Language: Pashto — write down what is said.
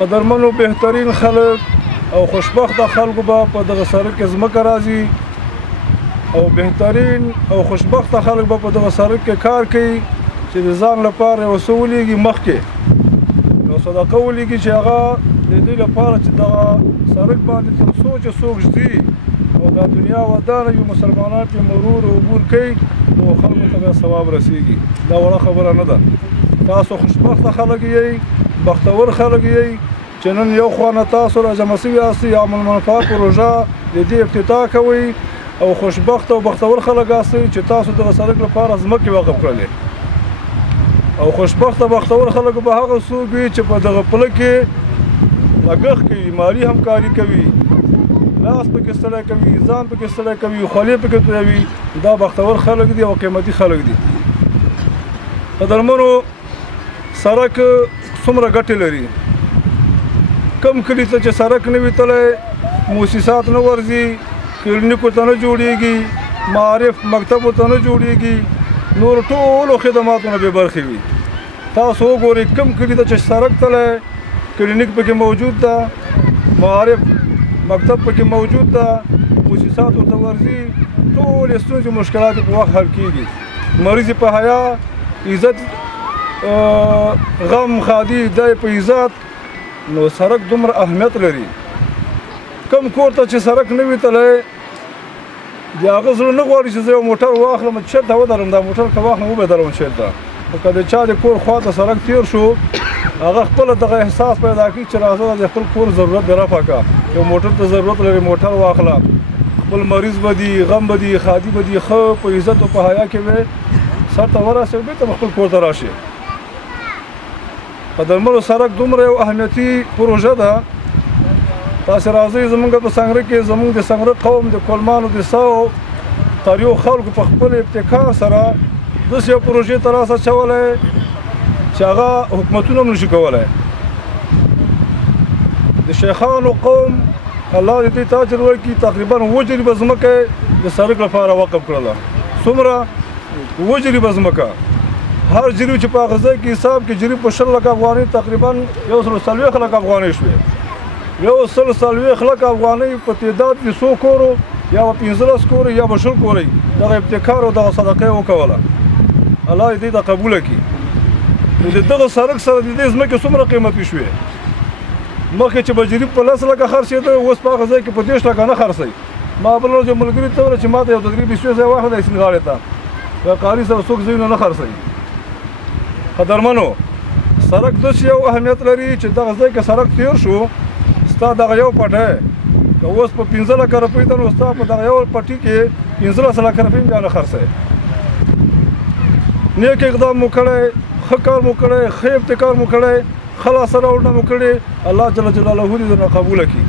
قدرمنو بهترین خلک او خوشبخته خلکو به په دغه سړک کې ځمکه راځي او بهترین او خوشبخته خلک به په دغه سړک کې کار کوي چې د ځان لپاره یو څه ولیږي مخکې یو صدقه ولیږي چې هغه د دې لپاره چې دغه سړک باندې تر څو چې څوک ږدي او دا دنیا ودانه یو مسلمانان پرې مرور او عبور کوي نو خلکو ته بیا ثواب رسیږي دا وړه خبره نه ده. تاسو خوشبخته خلک یئ، بختور خلک یئ چې نن یو خوا نه تاسو راجمع سوي یاستئ عام المنفعه پروژه د دې افتتاح کوئ او خوشبخته او بختور خلک یاستئ چې تاسو دغه سړک لپاره ځمکې وقف کړلې او خوشبخته بختور خلک به هغه څوک وي چې په دغه پله کې لګښت کوي، مالي همکاري کوي، لاس پکې ستړی کوي، ځان پکې ستړی کوي، خولې پکې تویوي. دا بختور خلک دي او قیمتي خلک دي. قدرمنو سړک څومره ګټې لري. کم کلي ته چې سړک نه وي تللی، موسسات نه ورځي، کلینیکو ته نه جوړېږي، معارف مکتبو ته نه جوړېږي، نور ټولو خدماتونه بې برخې وي. تاسو وګورئ کم کلي ته چې سړک تللی، کلینیک پکې موجود ده، معارف مکتب پکې موجود ده، موسساتو ته ورځي، ټولې ستونزې مشکلات په وخت حل کېږي. مریض په حیا، عزت غم خادي دی په عزت. نو سړک دومره اهمیت لري. کم کور ته چې سړک نه وي تللی د هغه زړه نه غواړي چې زه یو موټر واخلم چېرته ودرم، دا موټر که واخلم وبدرم چېرته. خو که د چا د کور خوا ته سړک تېر شو هغه خپله دغه احساس پیدا کوي چې راځه د خپل کور ضرورت دې رفع کړه. یو موټر ته ضرورت لري، موټر واخله. خپل مریض به دي، غم به دي، خادي به دي، ښه په عزت او په حیا کې به سر ته ورسې بېرته به خپل کور ته راشي. قدرمنو سړک دومره یو اهمیتي پروژه ده. تاسې راځئ زمونږ په سنګره کې زمونږ د سنګره قوم د کولمانو د ساو تاریو خلکو په خپل ابتکار سره داسې یو پروژې ته راس اچولی چې هغه حکومتونه هم نشي کولی. د شیخانو قوم الله دې دې ته اجر ورکړي، تقریبا 7 جریبه ځمکه د سړک لپاره وقف کړله. څومره 7 جریبه ځمکه. هر جریب چې په هغه ځای کې حساب کې جریب په 10 لکه افغانۍ تقریبا 140 لکه افغانۍ شوې. 140 لکه افغانۍ په تعداد د 100 کورو یا به 15 کورو یا به 20 کورې دغه ابتکار او دغه صدقه یې وکوله. الله دې ته قبوله کړي. نو د دغه سړک سره د دې ځمکې څومره قیمتي شوې. مخکې چې به جریب په 10 لکه خرڅېده، اوس په هغه ځای کې په 30 لکه نه خرڅوي. ما بل ورځ یو ملګري ته وویل چې ما ته یو 2-3 ځای واخله د سیند غاړې ته، د قاري سره څوک ځایونه نه خرڅوي. قدرمنو سړک داسې یو اهمیت لري چې دغه ځای کې سړک تېر شو، ستا دغه یو پټی که اوس په 15 لکه روپۍ ده نو ستا په دغه یو پټي کې 15 لکه روپۍ بیا نه خرڅوي. نیک اقدام مو کړی، ښه کار مو کړی، ښه ابتکار مو کړی، ښه لاسته راوړنه مو کړې. الله جل جلاله دې درنه قبوله کړي.